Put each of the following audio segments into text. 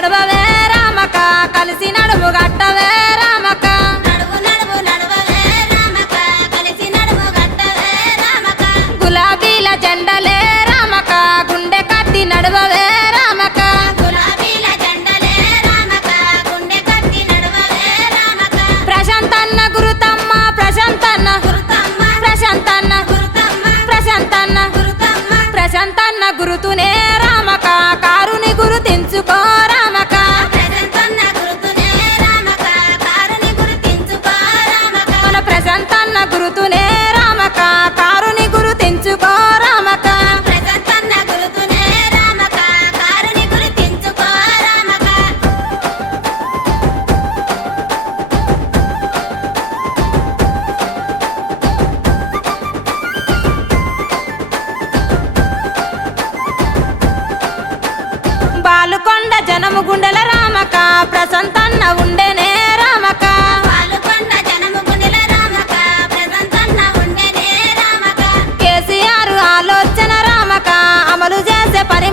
tarda de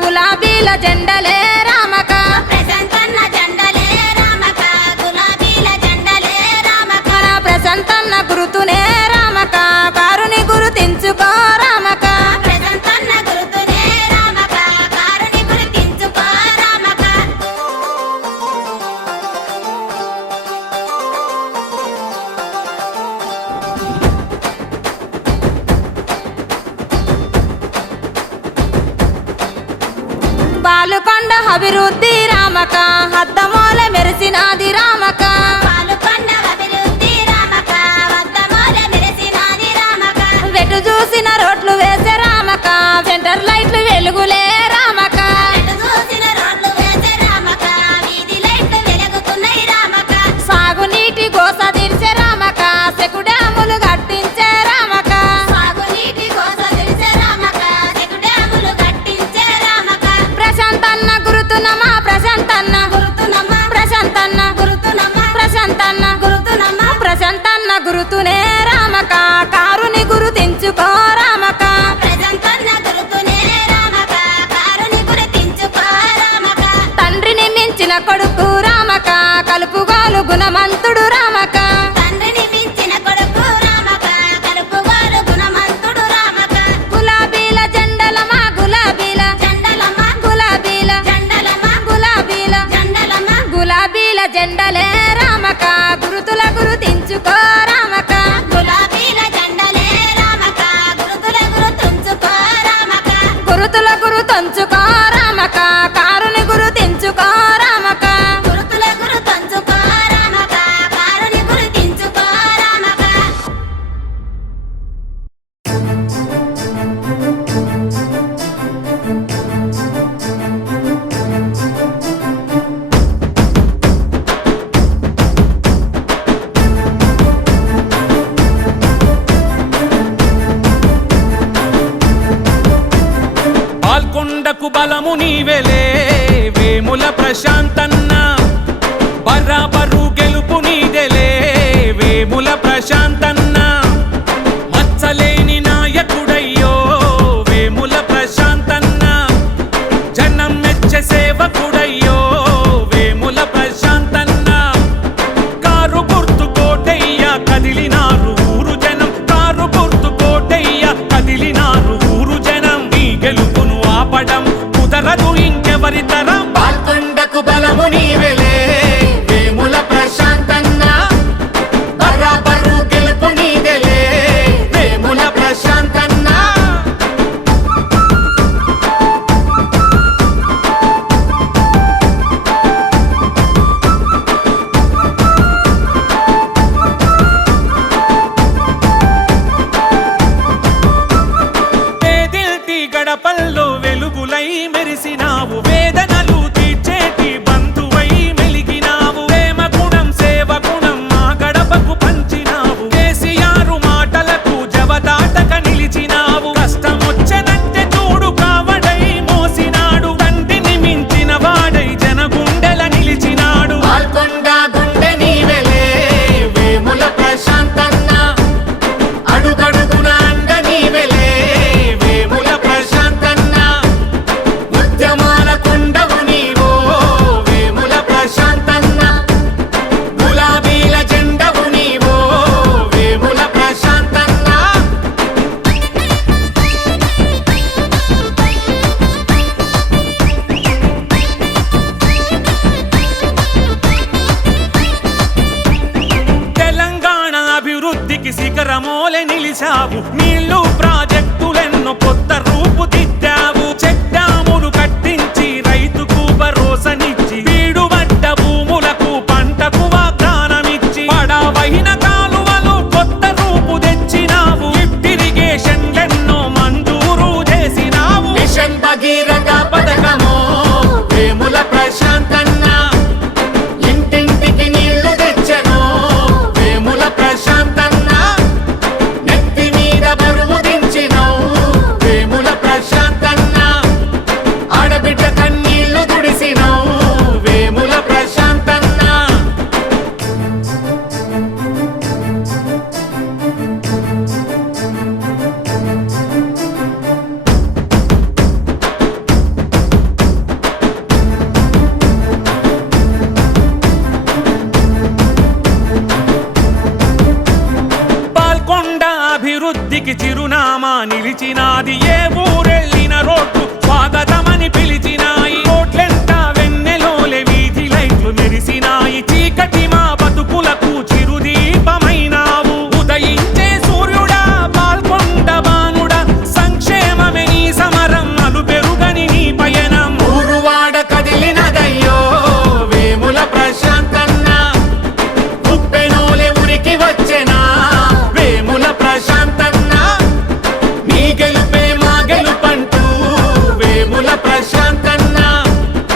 గులాబీల జెండలే అభివృద్ధి రామక హత్తమూల మెరిసినాది రామక. కొడుకు రామక కలుపుగాలు గుణమంత మంగళము నీవెలే వేముల ప్రశాంతన తరం పాల్కొండకు బలము నీవెలే. వేముల ప్రశాంతన్న బరాబరు గెలుపు నీదెలే వేముల ప్రశాంతన్న గడపల్లో వెలుగులై మెరిసినావు. వే అభివృద్ధికి శిఖరమోలె నిలిచావు. నీళ్ళు ప్రాజెక్టులెన్నో కొత్త రూపు రూపుదిద్దావు చెడ్డాములు కట్టించి రైతుకు భరోసనిచ్చి